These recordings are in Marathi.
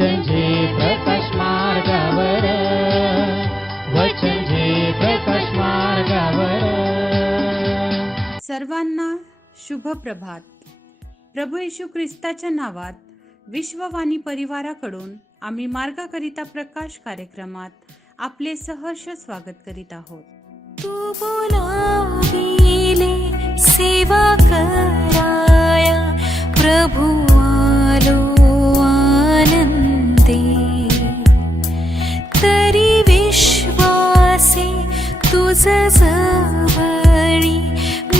वचन जे प्रकाश मार्गावर, वचन जे प्रकाश मार्गावर. सर्वांना शुभ प्रभात. प्रभू येशू ख्रिस्ताच्या नावात विश्ववाणी परिवाराकडून आम्ही मार्गाकरिता प्रकाश कार्यक्रमात आपले सहर्ष स्वागत करीत आहोत. तू बोलाविले सेवा कराया, प्रभु आलो आनंदे. तरी विश्वासे तुझ जवळी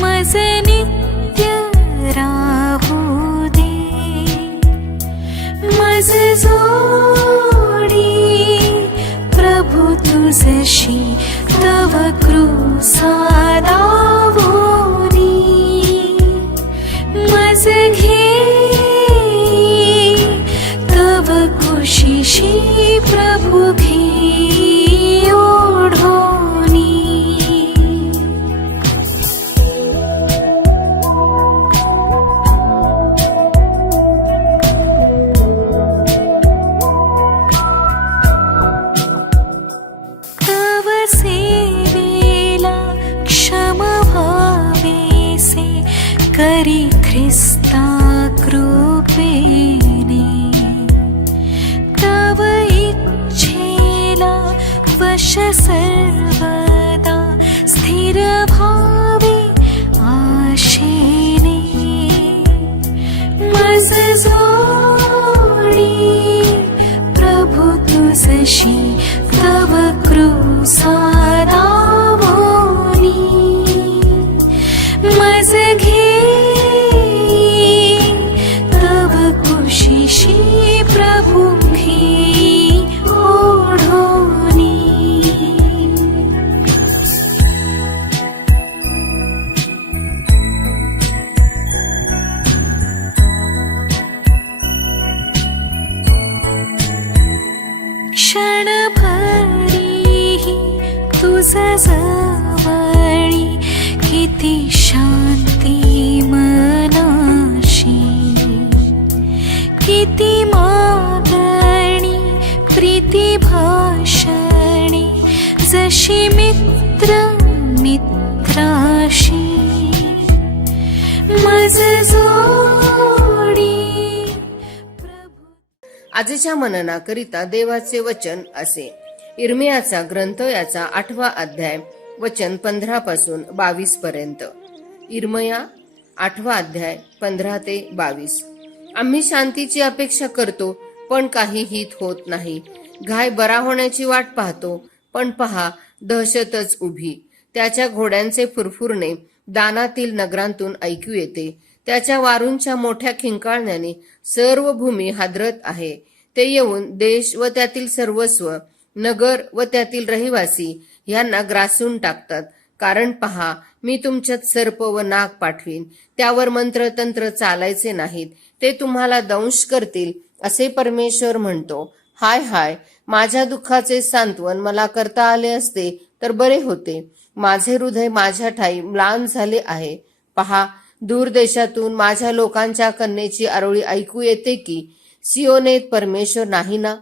मज नित्य राहू दे. मज जोडी प्रभु तुझशी तव कृसा दावोनी. मज घे तव कुशीशी प्रभु घे ओढोनी. तव सेवेला क्षम व्हावेसे करी ख्रिस्ता कृपेने. तव इच्छेला वश सर्वदा स्थिर भावे आशेने. मज जोडी प्रभु तुझशी तव कृसा दावोनी. मज घे तव कुशीशी प्रभु घे ओढोनी. क्षणभरीही तुझ जवळी किती शांती मनाशी. किती मागणी प्रीती भाषणे जशी मित्र मित्राशी. मज जोडी प्रभु. आजच्या मननाकरिता देवाचे वचन असे. इर्मियाचा ग्रंथ याचा 8वा अध्याय वचन 15 पासून 22 पर्यंत. इर्मिया 8वा अध्याय 15 ते 22. आम्ही शांतीची अपेक्षा करतो पण काही हित होत नाही. घाय बरा होण्याची वाट पाहतो पण पहा दहशतच उभी. त्याच्या घोड्यांचे फुरफुरणे दानातील नगरांतून ऐकू येते. त्याच्या वारूंच्या मोठ्या खिंकाळण्याने सर्व भूमी हादरत आहे. ते येऊन देश व त्यातील सर्वस्व, नगर व त्यातील रहिवासी यांना ग्रासून टाकतात. कारण पहा, मी तुमच्यात सर्प व नाग पाठवीन. त्यावर मंत्रतंत्र चालायचे नाहीत. ते तुम्हाला दंश करतील असे परमेश्वर म्हणतो. हाय हाय, माझ्या दुःखाचे सांत्वन मला करता आले असते तर बरे होते. माझे हृदय माझ्या ठाई म्लान झाले आहे. पहा, दूर देशातून माझ्या लोकांच्या कन्येची आरोळी ऐकू येते की सियोनेत परमेश्वर नाही ना,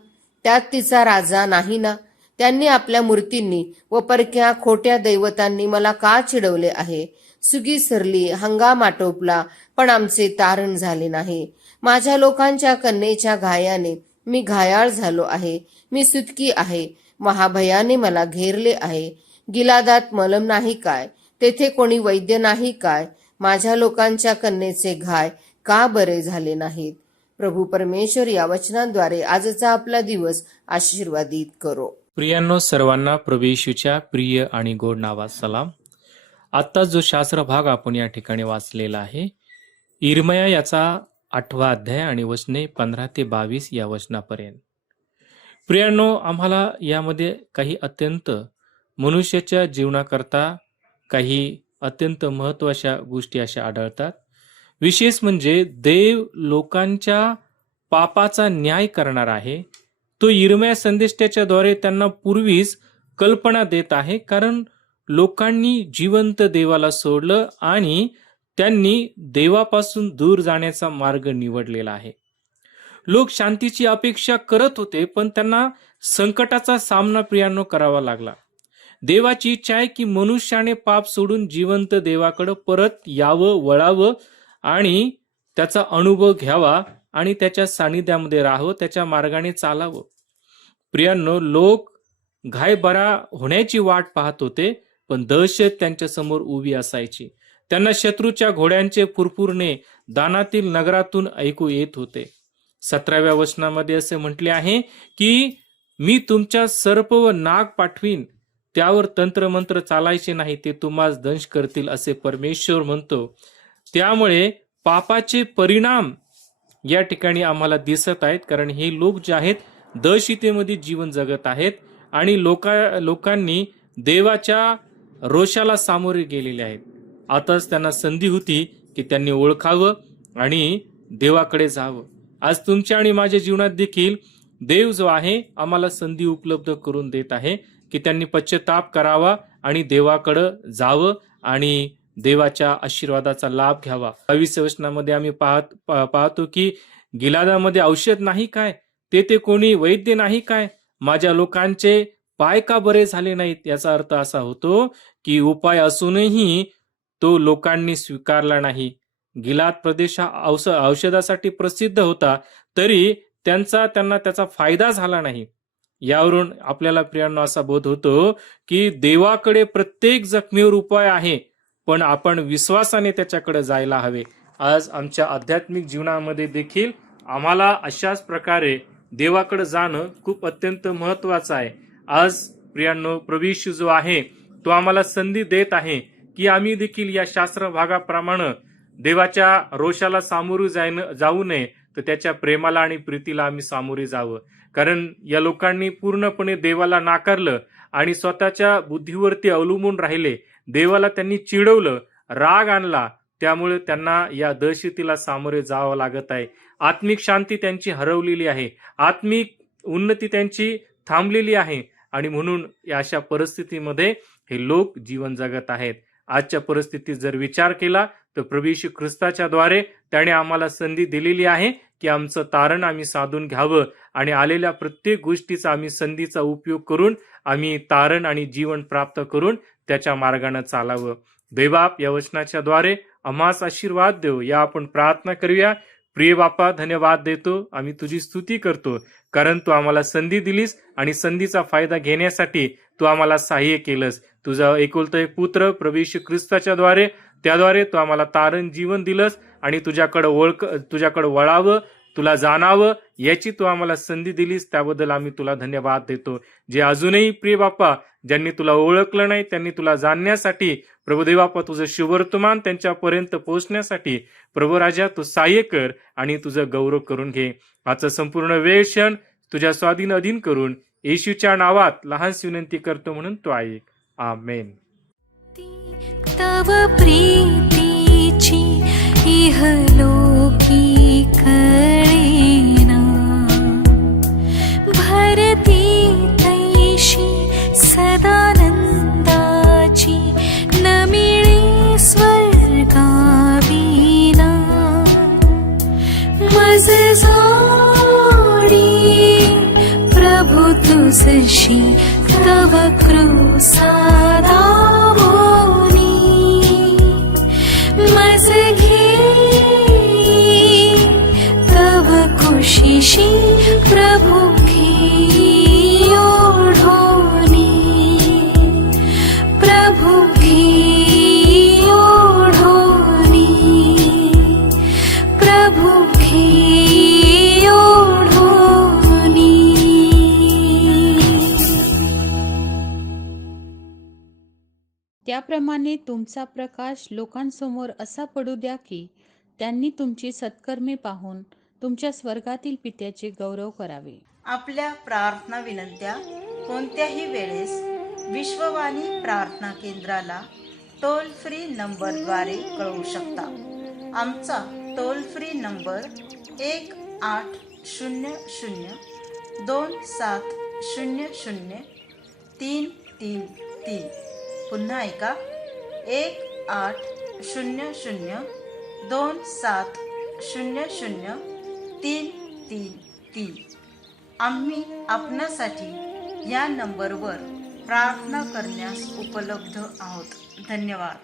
त्यात तिचा राजा नाही ना. त्यांनी आपल्या मूर्तींनी व परक्या खोट्या दैवतांनी मला का चिडवले आहे. सुगी सरली, हंगाम आटोपला, पण आमचे तारण झाले नाही. माझ्या लोकांच्या कन्येच्या घायाने मी घायाळ झालो आहे. मी सुटकी आहे. महाभयाने मला घेरले आहे. गिलादात मलम नाही काय, तेथे कोणी वैद्य नाही काय. माझ्या लोकांच्या कन्येचे घाय का बरे झाले नाहीत. प्रभू परमेश्वर या वचनाद्वारे आजचा आपला दिवस आशीर्वादित करो. प्रियांनो, सर्वांना प्रभू येशूच्या प्रिय आणि गोड नावात सलाम. आत्ता जो शास्त्र भाग आपण या ठिकाणी वाचलेला आहे, इर्मया याचा 8वा अध्याय आणि वचने 15 ते 22 या वचनापर्यंत. प्रियांनो, आम्हाला यामध्ये काही अत्यंत मनुष्याच्या जीवनाकरता काही अत्यंत महत्त्वाच्या गोष्टी अशा आढळतात. विशेष म्हणजे देव लोकांच्या पापाचा न्याय करणार आहे. तो इर्मया संदेष्टाच्याद्वारे त्यांना पूर्वीच कल्पना देत आहे, कारण लोकांनी जिवंत देवाला सोडलं आणि त्यांनी देवापासून दूर जाण्याचा मार्ग निवडलेला आहे. लोक शांतीची अपेक्षा करत होते, पण त्यांना संकटाचा सामना प्रियांनो करावा लागला. देवाची इच्छा आहे की मनुष्याने पाप सोडून जिवंत देवाकडे परत यावं, वळावं आणि त्याचा अनुभव घ्यावा आणि त्याच्या सानिध्यामध्ये राहावं, त्याच्या मार्गाने चालावं. प्रियांनो, लोक घाय बरा होण्याची वाट पाहत होते, पण दहशत त्यांच्या समोर उभी असायची. त्यांना शत्रूच्या घोड्यांचे फुरफुरणे दानातील नगरातून ऐकू येत होते. 17व्या वचनामध्ये असे म्हटले आहे की मी तुमच्या सर्प व नाग पाठवीन, त्यावर तंत्रमंत्र चालायचे नाही, ते तुम्हास दंश करतील, असे परमेश्वर म्हणतो. त्यामुळे पापाचे परिणाम या ठिकाणी आम्हाला दिसत आहेत, कारण हे लोक जे आहेत दहशतीमध्ये जीवन जगत आहेत आणि लोकांनी देवाच्या रोषाला सामोरे गेलेले आहेत. आताच त्यांना संधी होती की त्यांनी ओळखावं आणि देवाकडे जावं. आज तुमच्या आणि माझ्या जीवनात देखील देव जो आहे आम्हाला संधी उपलब्ध करून देत आहे की त्यांनी पश्चाताप करावा आणि देवाकडे जावं आणि देवाच्या आशीर्वादाचा लाभ घ्यावा. 22 वचनामध्ये आम्ही पाहतो की गिलादामध्ये औषध नाही काय, ते कोणी वैद्य नाही काय, माझ्या लोकांचे पाय का बरे झाले नाहीत. याचा अर्थ असा होतो की उपाय असूनही तो लोकांनी स्वीकारला नाही. गिलाद प्रदेश हा औषधासाठी प्रसिद्ध होता, तरी त्यांना त्याचा फायदा झाला नाही. यावरून आपल्याला प्रियांनो असा बोध होतो की देवाकडे प्रत्येक जखमीवर उपाय आहे, पण आपण विश्वासाने त्याच्याकडे जायला हवे. आज आमच्या आध्यात्मिक जीवनामध्ये देखील आम्हाला अशाच प्रकारे देवाकडे जाणं खूप अत्यंत महत्वाचं आहे. आज प्रियांनो, प्रभू येशू जो आहे तो आम्हाला संधी देत आहे की आम्ही देखील या शास्त्र भागाप्रमाणे देवाच्या रोषाला सामोरे जाऊ नये, तर त्याच्या प्रेमाला आणि प्रीतीला आम्ही सामोरे जावं. कारण या लोकांनी पूर्णपणे देवाला नाकारलं आणि स्वतःच्या बुद्धीवरती अवलंबून राहिले. देवाला त्यांनी चिडवलं, राग आणला, त्यामुळे त्यांना या दहशतीला सामोरे जावं लागत आहे. आत्मिक शांती त्यांची हरवलेली आहे, आत्मिक उन्नती त्यांची थांबलेली आहे आणि म्हणून या अशा परिस्थितीमध्ये हे लोक जीवन जगत आहेत. आजच्या परिस्थितीत जर विचार केला तर प्रभू येशू ख्रिस्ताच्या द्वारे त्याने आम्हाला संधी दिलेली आहे की आमचं तारण आम्ही साधून घ्यावं आणि आलेल्या प्रत्येक गोष्टीचा आम्ही संधीचा उपयोग करून आम्ही तारण आणि जीवन प्राप्त करून त्याच्या मार्गाने चालावं. देवबाप या वचनाच्या द्वारे आम्हास आशीर्वाद देव, या आपण प्रार्थना करूया. प्रिय बापा, धन्यवाद देतो, आम्ही तुझी स्तुती करतो, कारण तू आम्हाला संधी दिलीस आणि संधीचा फायदा घेण्यासाठी तू आम्हाला सहाय्य केलंस. तुझा एकुलता एक पुत्र प्रभू येशू ख्रिस्ताच्या द्वारे त्याद्वारे तू आम्हाला तारण जीवन दिलंस आणि तुझ्याकडे वळावं, तुला जाणावं याची तू आम्हाला संधी दिलीस. त्याबद्दल आम्ही तुला धन्यवाद देतो. जे अजूनही प्रिय बाप्पा ज्यांनी तुला ओळखलं नाही, त्यांनी तुला जाणण्यासाठी प्रभुदेवाप्पा तुझं शुभवर्तमान त्यांच्यापर्यंत पोहोचण्यासाठी प्रभू राजा तू सहाय्य कर आणि तुझं गौरव करून घे. आजचा संपूर्ण वेळ क्षण तुझ्या स्वाधीन अधीन करून येशूच्या नावात लहानशी विनंती करतो, म्हणून तो ऐक. आमेन. तव प्रीतीची इहलोकी कळेना, भरती तैशी सदानंदाची न मिळे स्वर्गाविना. मज जोडी प्रभु तुझशी तव कृसादा मज घे तव खुशीशी प्रभु घे ओढोनी, प्रभु घे ओढोनी, प्रभु घे ओढोनी. त्याप्रमाणे तुमचा प्रकाश लोकांसमोर असा पडू द्या की त्यांनी तुमची सत्कर्मे पाहून तुमच्या स्वर्गातील पित्याचे गौरव करावे. आपल्या प्रार्थना विनंत्या कोणत्याही वेळेस विश्ववाणी प्रार्थना केंद्राला टोल फ्री नंबरद्वारे कळवू शकता. आमचा टोल फ्री नंबर 1800-2700-333. पुन्हा ऐका, 1800-2700-333. 333. आम्ही आपणासाठी या नंबरवर प्रार्थना करण्यास उपलब्ध आहोत. धन्यवाद.